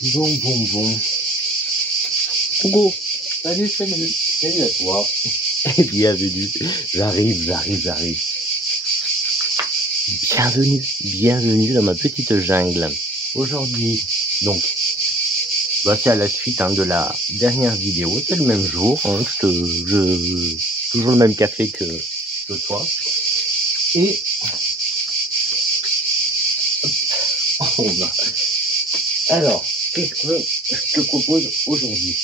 Bon. Coucou. Salut. Salut à toi. Et bienvenue. J'arrive. Bienvenue dans ma petite jungle. Aujourd'hui, donc, c'est à la suite de la dernière vidéo. C'est le même jour. Toujours le même café que toi. Et alors, qu'est-ce que je te propose aujourd'hui?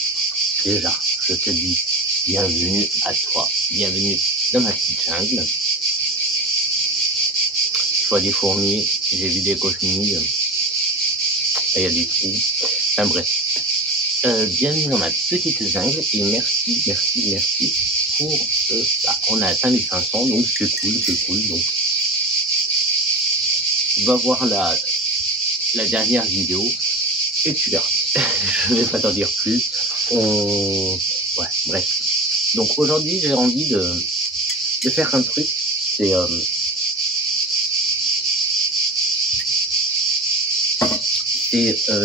Déjà, je te dis bienvenue à toi, bienvenue dans ma petite jungle. Je vois des fourmis, j'ai vu des cochenilles, il y a des trous, enfin bref. Bienvenue dans ma petite jungle et merci pour ça. On a atteint les 500, donc c'est cool. Donc, va voir la dernière vidéo et tu verras. Je vais pas t'en dire plus. Ouais, bref. Donc aujourd'hui, j'ai envie de faire un truc. C'est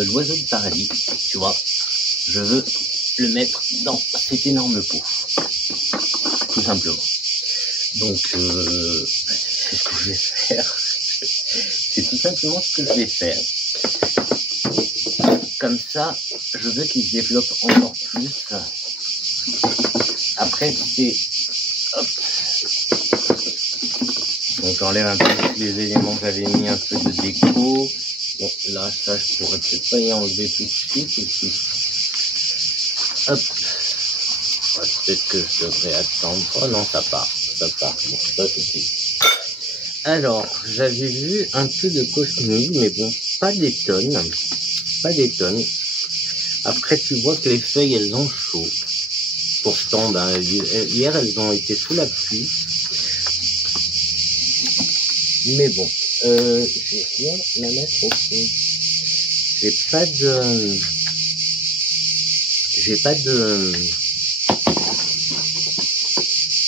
l'oiseau du paradis, tu vois. Je veux le mettre dans cet énorme pot, tout simplement. Donc, c'est ce que je vais faire. C'est tout simplement ce que je vais faire. Comme ça, je veux qu'il se développe encore plus. Après, c'est... Hop. Donc, j'enlève un peu tous les éléments que j'avais mis, un peu de déco. Bon, là, ça, je pourrais peut-être pas y enlever tout de suite aussi. Hop. Ouais, peut-être que je devrais attendre. Oh non, ça part. Bon, ça, c'est... Alors, j'avais vu un peu de cochenille, mais bon, pas des tonnes. Après, tu vois que les feuilles, elles ont chaud. Pourtant, hier, elles ont été sous la pluie. Mais bon, je vais rien la mettre au fond. J'ai pas de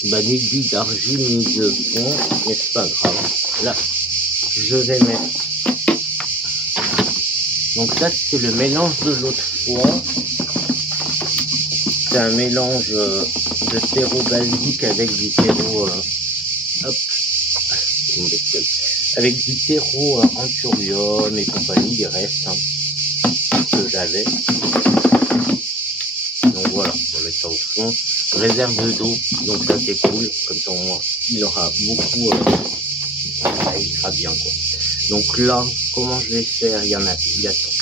ni de bille d'argile, ni de pont, mais c'est pas grave. Là, je vais mettre. Donc là, c'est le mélange de l'autre fois. C'est un mélange de terreau basique avec du terreau... avec du terreau anthurium et compagnie, des restes que j'avais. Donc voilà, on va mettre ça au fond. Réserve d'eau, donc ça c'est cool. Comme ça, il aura beaucoup... il sera bien, quoi. Donc là, comment je vais faire? Il y a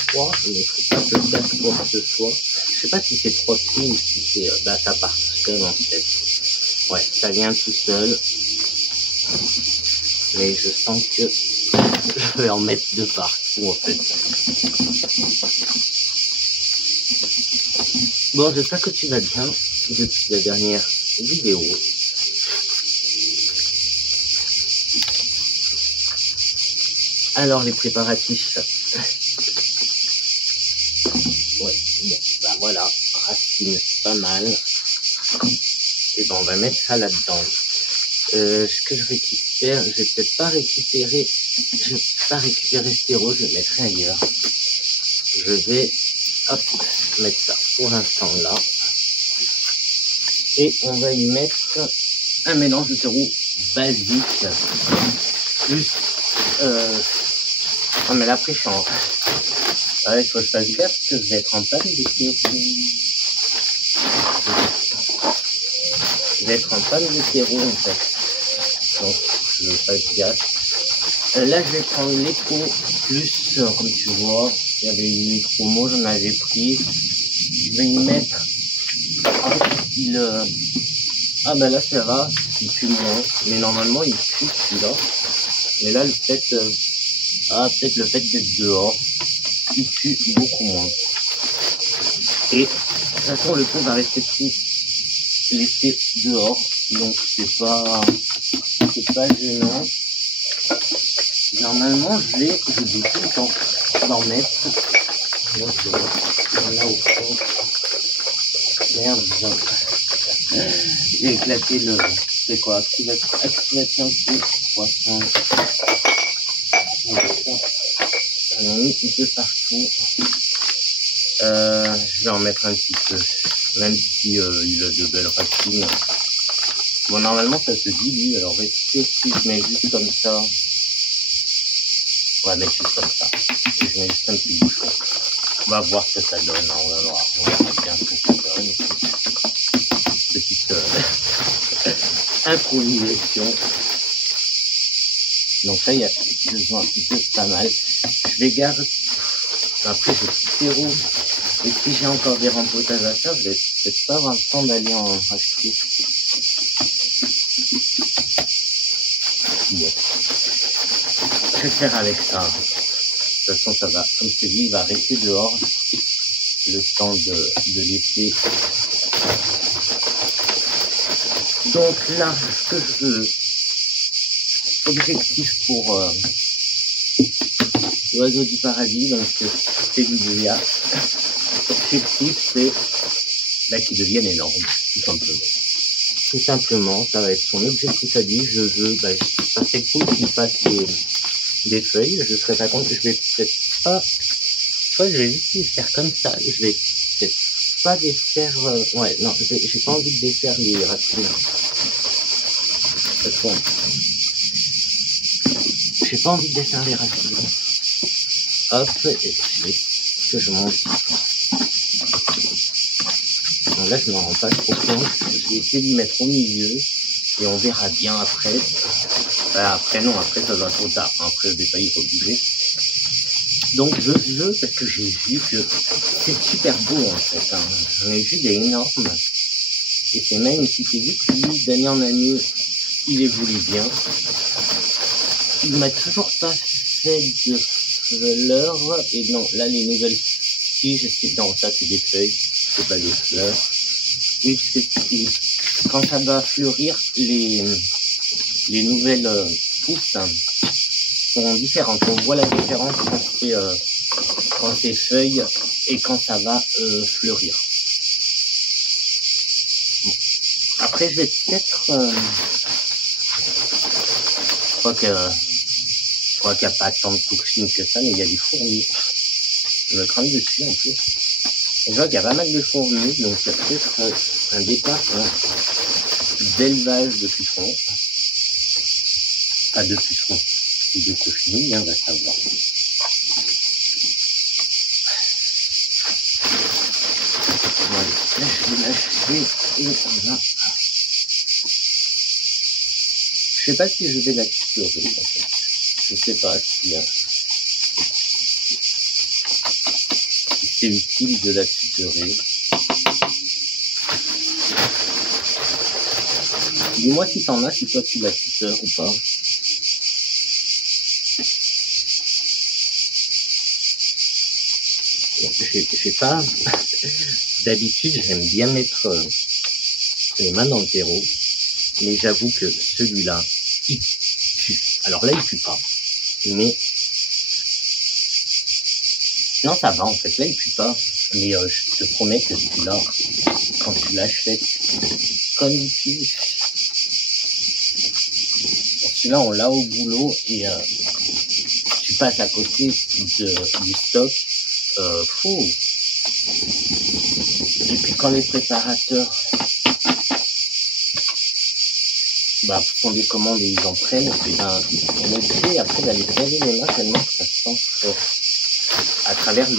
3, mais il ne faut pas que je fasse quoi que ce soit. Je sais pas si c'est 3 pieds ou si c'est... ça part tout seul en fait. Ouais, ça vient tout seul. Mais je sens que je vais en mettre de partout en fait. Bon, j'espère que tu vas bien depuis la dernière vidéo. Alors les préparatifs. Ouais, bon, voilà, racine, pas mal. Et on va mettre ça là-dedans. Ce que je récupère, je vais peut-être pas récupérer, ce terreau, je le mettrai ailleurs. Je vais, mettre ça pour l'instant là. Et on va y mettre un mélange de terreau basique, plus, mais là après, il faut que je fasse gaffe parce que je vais être en panne de terreau. Je vais être en panne de terreau en fait. Donc, je fasse gaffe. Là, je vais prendre l'écho plus, comme tu vois, il y avait une promo, j'en avais pris. Je vais y mettre là, ça va, il pue moins. Mais normalement, il pue celui-là. Mais là, peut-être le fait d'être dehors, il pue beaucoup moins. Et, de toute façon, le pot va rester tout l'été dehors. Donc, c'est pas gênant. Normalement, je vais tout le temps d'en mettre. Donc, il y en a au fond. Merde, j'ai éclaté le... C'est quoi? Activation de croissance. J'en ai mis un peu partout. Je vais en mettre un petit peu, même si il a de belles racines. Bon, normalement ça se dilue, alors est-ce que si je mets juste comme ça, on va mettre juste comme ça, et je mets juste un petit bouchon. On va voir ce que ça donne, on va voir, on verra bien ce que ça donne. Petite improvisation. Donc là, il y a besoin de pas mal. Je vais garder. Après, j'ai tout terreau. Et si j'ai encore des rempotages à faire, je vais peut-être pas avoir le temps d'aller en racheter. Bon. Je vais faire avec ça. De toute façon, ça va. Comme je te dis, il va rester dehors le temps de l'été. Donc là, ce que je veux, objectif pour l'oiseau du paradis, donc c'est l'idéal. L'objectif, c'est qu'il devienne énorme, tout simplement. Tout simplement, ça va être son objectif à lui. Je veux, ça serait cool qu'il fasse des feuilles. Je serais pas content, je vais peut-être pas, soit je vais juste les faire comme ça, je vais peut-être pas les faire, ouais, non, j'ai pas envie de défaire les racines. Parce que j'ai pas envie de défaire les racines. Hop, et que je monte. Donc là, je me rends pas trop compte. Je vais essayer d'y mettre au milieu et on verra bien après. Après, non, après, ça va trop tard. Après, je vais pas y rebouger. Donc, je veux, parce que j'ai vu que c'est super beau, en fait. Hein. J'en ai vu des énormes. Et c'est magnifique. Et vu que lui, d'année en année, il évolue bien. Il m'a toujours pas fait de fleurs. Et non, là, les nouvelles tiges, non, ça, c'est des feuilles. C'est pas des fleurs. Oui, parce que quand ça va fleurir, les nouvelles pousses sont différentes. On voit la différence quand c'est feuilles et quand ça va fleurir. Bon. Après, je vais peut-être... je crois qu'il n'y a pas tant de cochenilles que ça, mais il y a des fourmis. Je me crame dessus en plus. Et je vois qu'il y a pas mal de fourmis, donc il y a peut-être un départ d'élevage de pucerons. Pas de pucerons, ou de cochenilles, on va savoir. Voilà, là je vais l'acheter et on va... Je sais pas si je vais la tutorer en fait. Je sais pas si c'est utile de la tutorer. Dis-moi si t'en as, si toi tu la tuteurs ou pas. J'ai pas... D'habitude, j'aime bien mettre les mains dans le terreau. Mais j'avoue que celui-là, il pue. Alors là, il pue pas. Mais... Non, ça va en fait. Là, il pue pas. Mais je te promets que celui-là, quand tu l'achètes, comme il pue... Celui-là, on l'a au boulot et tu passes à côté du stock. Fou. Et puis quand les préparateurs font des commandes et ils en prennent, et on est obligé après d'aller se laver les mains tellement que ça sent fort à travers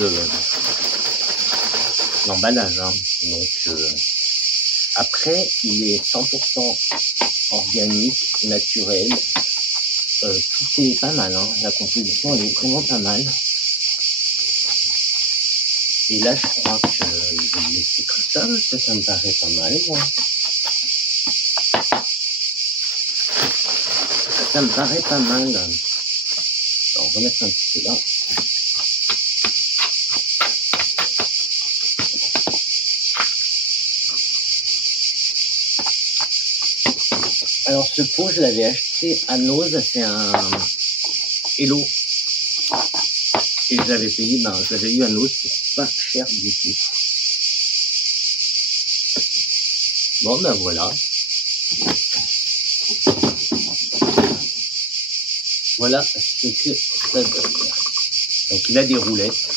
l'emballage. Hein. Donc après, il est 100% organique, naturel. Tout est pas mal. Hein. La composition elle est vraiment pas mal. Et là, je crois que je vais le laisser comme ça, parce que ça me paraît pas mal, moi. Ça me paraît pas mal. Alors, on va remettre un petit peu là. Alors, ce pot, je l'avais acheté à Nose, c'est un Hello. Et je l'avais payé, je l'avais eu à Nose pour pas cher du tout. Bon, voilà. Voilà ce que ça donne. Donc il a des roulettes.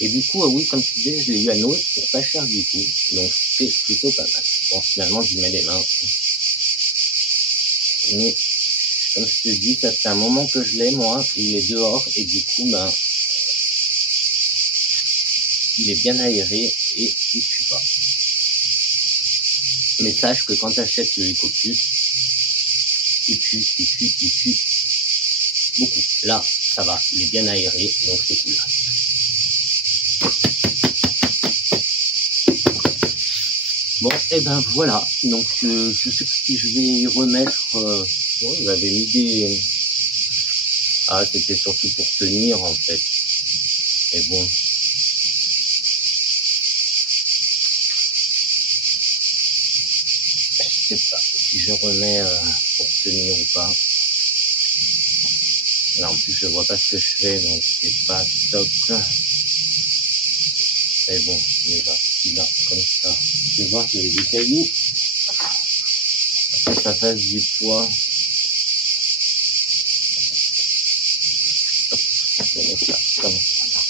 Et du coup, oui, comme tu disais, je l'ai eu à Noël pour pas cher du tout. Donc, c'est plutôt pas mal. Bon, finalement, j'y mets les mains. Mais, comme je te dis, ça fait un moment que je l'ai, moi. Il est dehors et du coup, ben, il est bien aéré et il tue pas. Mais sache que quand tu achètes le Ecopus, il tue beaucoup. Là, ça va, il est bien aéré, donc c'est cool. Bon, et ben voilà, donc je sais pas si je vais y remettre, bon, j'avais mis des... Ah, c'était surtout pour tenir en fait, et bon. Je sais pas si je remets pour tenir ou pas. Là en plus je vois pas ce que je fais, donc c'est pas top. Mais bon, déjà, il a comme ça. Tu vois, il y a des cailloux. Que ça fasse du poids. Hop, je vais mettre ça comme ça. Là.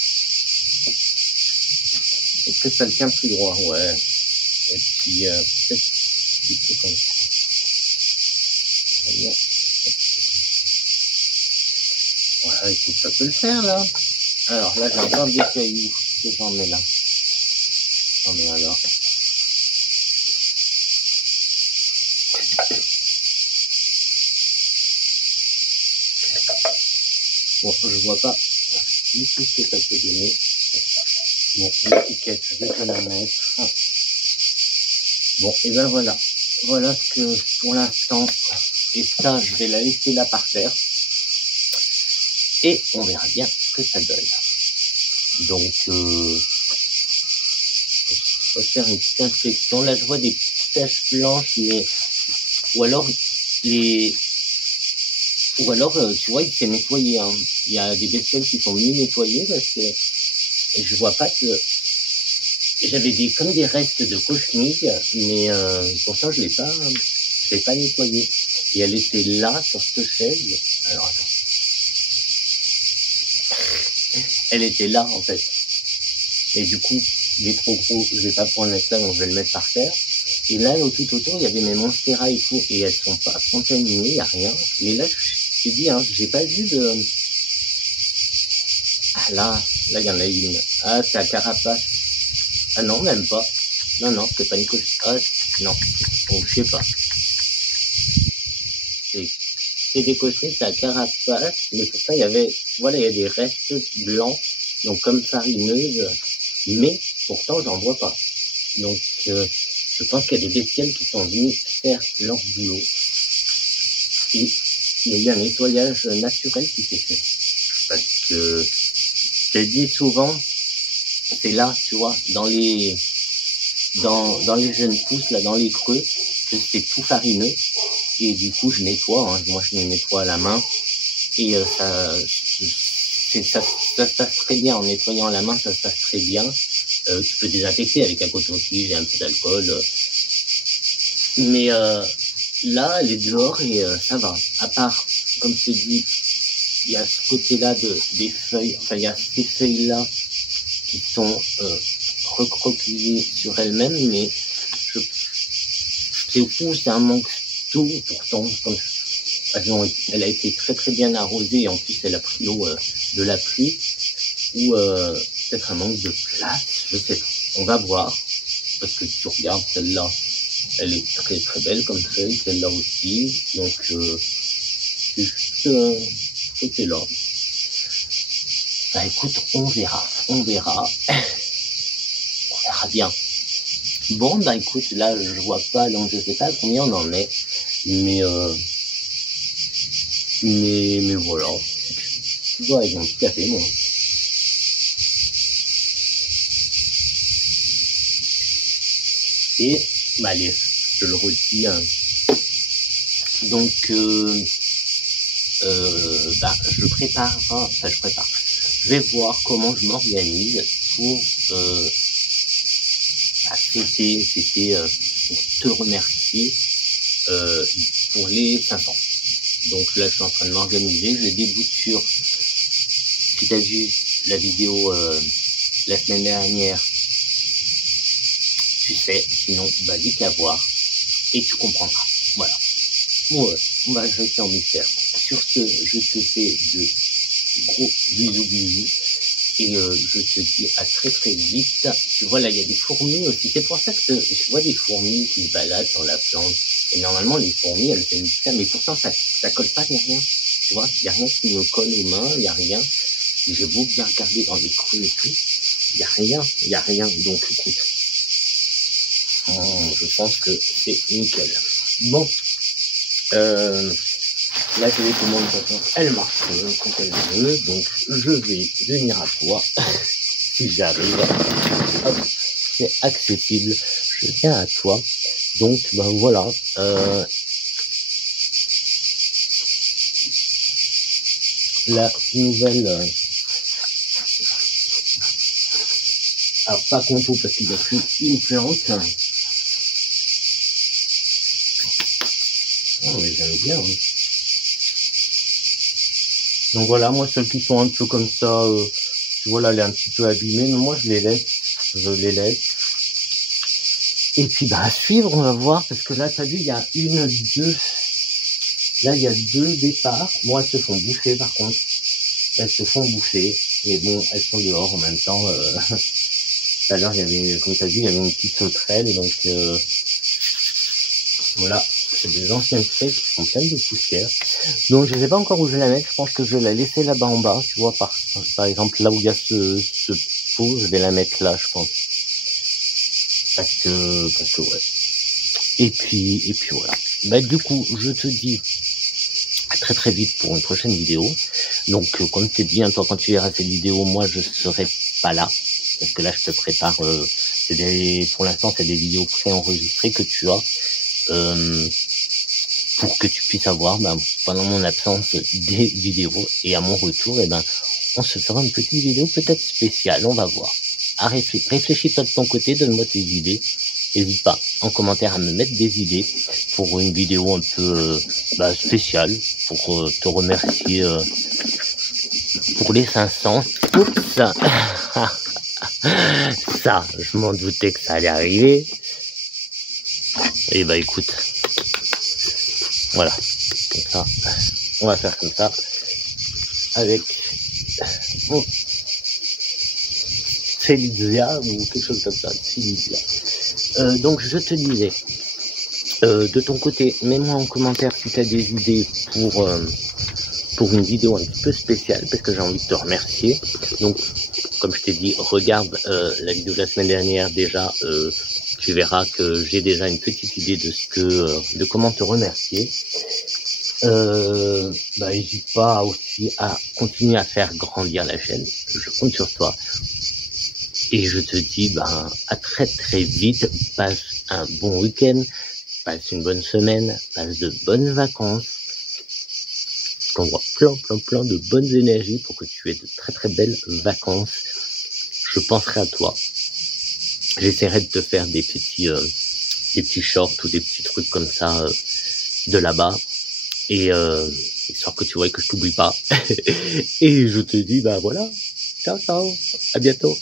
Est-ce que ça le tient plus droit? Ouais. Et puis, peut-être plutôt comme ça. Voilà. Voilà, écoute, ça peut le faire là. Alors là, j'ai encore des cailloux. Que j'en mets là. J'en mets alors. Bon, je vois pas du tout ce que ça peut donner. Bon, l'étiquette, je vais te la mettre. Bon, et ben voilà. Voilà ce que pour l'instant. Et ça, je vais la laisser là par terre. Et on verra bien ce que ça donne. Donc, je vais faire une petite inspection. Là, je vois des petites taches blanches, mais... Ou alors, tu vois, il s'est nettoyé. Hein. Il y a des bestioles qui sont mieux nettoyées parce que je vois pas que... J'avais comme des restes de cochenille, mais pourtant, je l'ai pas nettoyé. Et elle était là, sur cette chaise. Alors, attends. Elle était là, en fait. Et du coup, il est trop gros, je vais pas pouvoir le mettre là, donc je vais le mettre par terre. Et là, tout autour, il y avait mes Monstera et tout, et elles sont pas contaminées, il n'y a rien. Mais là, je t'ai dit, hein, j'ai pas vu de... Ah là, il y en a une. Ah, c'est la carapace. Ah non, même pas. Non, c'est pas une coche. Ah, non, bon, je sais pas. C'est des cochons, c'est la carapace, mais pour ça, il y avait, voilà, il y a des restes blancs, donc comme farineuse, mais pourtant, j'en vois pas. Donc, je pense qu'il y a des bestioles qui sont venues faire leur boulot. Et il y a eu un nettoyage naturel qui s'est fait. Parce que, je l'ai dit souvent, c'est là, tu vois, dans les jeunes pousses, là, dans les creux, que c'est tout farineux. Et du coup, je nettoie, hein. Moi, je les nettoie à la main. Et ça se passe très bien en nettoyant à la main, ça se passe très bien. Tu peux désinfecter avec un coton-tige et un peu d'alcool. Mais là, elle est dehors et ça va. À part, comme je te dis, il y a ce côté-là des feuilles, enfin, il y a ces feuilles-là qui sont recroquevillées sur elles-mêmes, mais c'est fou, c'est un manque d'eau, pourtant, comme elle a été très très bien arrosée et en plus elle a pris l'eau de la pluie, ou peut-être un manque de place, je sais pas. On va voir, parce que tu regardes celle-là, elle est très très belle comme feuille, celle-là aussi, donc c'est juste côté là. Bah écoute, on verra bien. Bon bah écoute, là je vois pas, donc je sais pas combien on en est, mais voilà, toujours avec mon petit café moi. Et bah allez, je te le redis. Hein. Donc je prépare. Je vais voir comment je m'organise pour c'était pour te remercier pour les 500. Donc là, je suis en train de m'organiser. Je débute sur, si tu as vu la vidéo la semaine dernière, tu sais, sinon, bah, vite à voir, et tu comprendras. Voilà. Ouais, on va rester en mystère. Sur ce, je te fais de gros bisous, et je te dis à très très vite. Tu vois, là, il y a des fourmis aussi. C'est pour ça que je vois des fourmis qui se baladent sur la plante. Et normalement, les fourmis, elles aiment ça, mais pourtant, ça colle pas ni rien. Tu vois, il n'y a rien qui me colle aux mains, il n'y a rien. J'ai beau bien regarder dans les creux et tout, il n'y a rien. Donc, écoute, je pense que c'est nickel. Bon, la télécommande, elle marche quand elle veut, donc je vais venir à toi, si j'arrive. Hop, c'est accessible, je viens à toi. Donc, ben voilà, la nouvelle... alors, pas compo parce qu'il n'y a plus une plante. Oh, mais j'aime bien. Hein. Donc voilà, moi, celles qui sont un peu comme ça, tu vois, là, elle est un petit peu abîmée, mais moi, je les laisse. Et puis, bah, à suivre, on va voir, parce que là, t'as vu, il y a deux. Là, il y a 2 départs. Moi, elles se font bouffer, par contre. Elles se font bouffer. Et bon, elles sont dehors en même temps. Tout à l'heure, il y avait, comme tu as vu, il y avait une petite sauterelle. Donc, voilà. C'est des anciennes feuilles qui sont pleines de poussière. Donc, je ne sais pas encore où je vais la mettre. Je pense que je vais la laisser là-bas en bas. Tu vois, par exemple, là où il y a ce pot, je vais la mettre là, je pense. Parce que ouais. Et puis voilà. Bah, du coup, je te dis à très très vite pour une prochaine vidéo. Donc, comme je t'ai dit, toi, quand tu verras cette vidéo, moi, je serai pas là. Parce que là, je te prépare, pour l'instant, c'est des vidéos préenregistrées que tu as, pour que tu puisses avoir, pendant mon absence, des vidéos. Et à mon retour, on se fera une petite vidéo peut-être spéciale, on va voir. Réfléchis-toi de ton côté, donne-moi tes idées. N'hésite pas en commentaire à me mettre des idées pour une vidéo un peu spéciale, pour te remercier pour les 500. Oups. Ça, je m'en doutais que ça allait arriver. Et bah écoute, voilà, comme ça, on va faire comme ça, avec Félizia ou quelque chose comme ça, Félizia. Donc je te disais, de ton côté, mets-moi en commentaire si tu as des idées pour une vidéo un petit peu spéciale, parce que j'ai envie de te remercier. Donc, comme je t'ai dit, regarde la vidéo de la semaine dernière déjà, tu verras que j'ai déjà une petite idée de comment te remercier. N'hésite pas aussi à continuer à faire grandir la chaîne. Je compte sur toi. Et je te dis, à très très vite. Passe un bon week-end, passe une bonne semaine, passe de bonnes vacances. Qu'on voit plein de bonnes énergies pour que tu aies de très très belles vacances. Je penserai à toi. J'essaierai de te faire des petits shorts ou des petits trucs comme ça de là-bas. Et histoire que tu vois que je t'oublie pas. Et je te dis, voilà. Ciao, à bientôt.